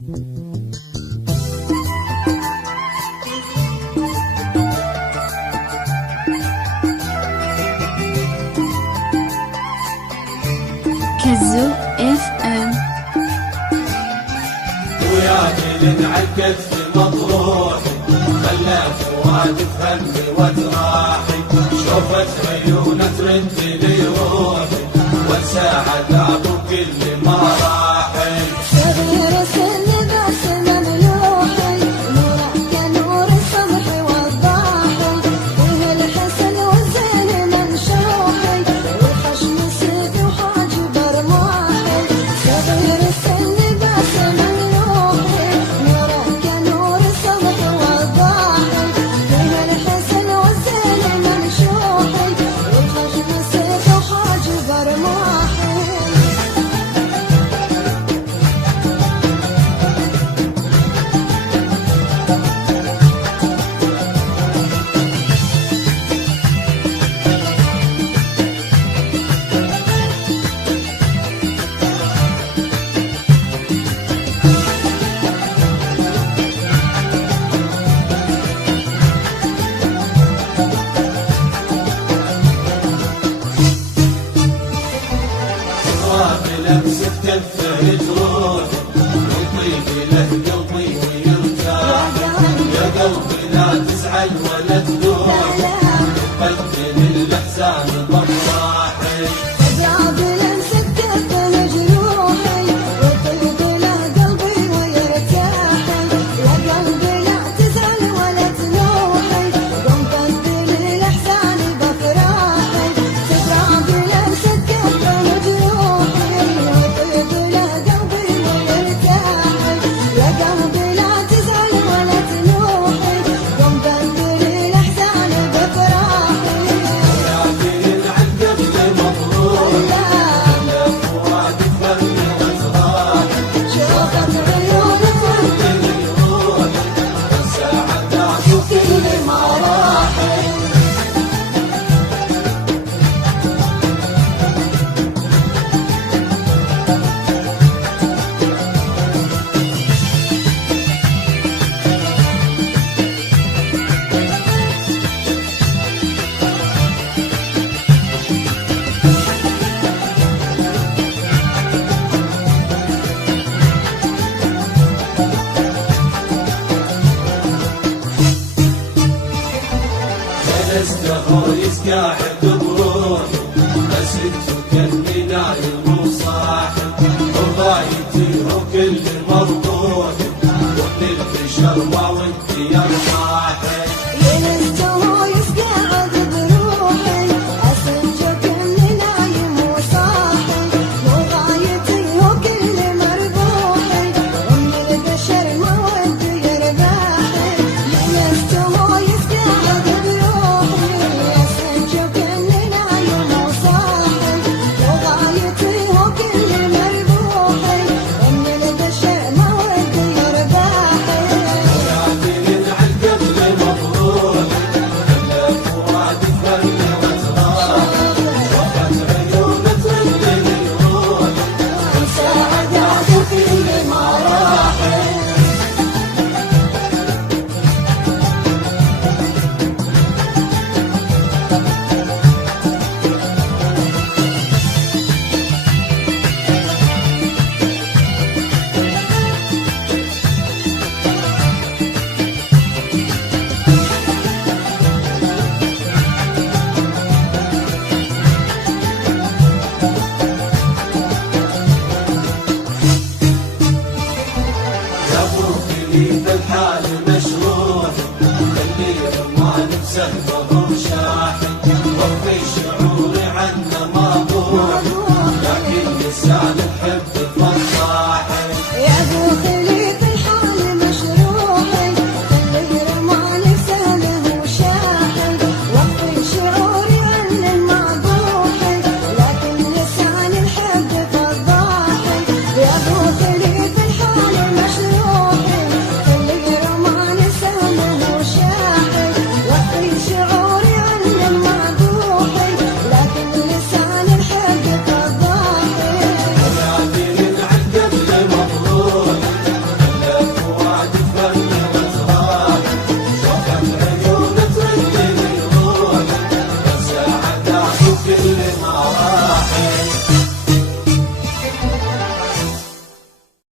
كزو اف ام. ويا اللي انعقد في مطروحي خلى فؤاد تهني وتراحي، شوفت عيونه ترد لي روحي وانسى عذاب كل ما راحي. صغير السن بس مملوحي، نوره كنور الصبح والضاحي، فيه الحسن والزين منشوحي، والخشم سيف وحاجب رماحي. صغير السن بس مملوحي، نوره كنور الصبح والضاحي، فيه الحسن والزين منشوحي، والخشم سيف وحاجب رماحي. بلمسة كفه تروحي ويطيب له قلبي ويرتاح. يا قلبي لا تزعل ولا تلوح، بدل الاحزان ضراحي. يا بلمسة كفه مجروحي ويطيب له قلبي ويرتاحي. يا قلبي لا تزعل ولا تنوحي، قم بدل الاحزان بافراحي. تدرى بلمسة كفه مجروحي ويطيب له قلبي ويرتاحي. يا قلبي لا تزعل ولا تنوحي، قم بدل الاحزان بافراحي. يا دين عالقلب مبروك خلى فؤاد تهني وتراحي، شوفت عيونك اللي يروح وانسى عذاب كل ما راحي. جلسته يسقاحب بروحي، مسكته كاني نايم وصاحي، وغايتي وكل مرضوحي، وكل البشر ما ودي ارتاحي. يلسته يسقعد بروحي، أسنجه كأني نايم وصاحي، وغايتي وكل مربوحي، ومن البشر ما ودي يرباحي. يلسته يسقعد بروحي، أسنجه كأني نايم وصاحي، وغايتي وكل مربوحي، ومن البشر ما ودي يرباحي. يا دين عالقلب مبروك خلى فؤاد تهني وتراحي، شوفت عيونه ترد لي روحي ساعدك كل ما راحي. يا ابوك لي في الحال مشروح، خليه ما نفسه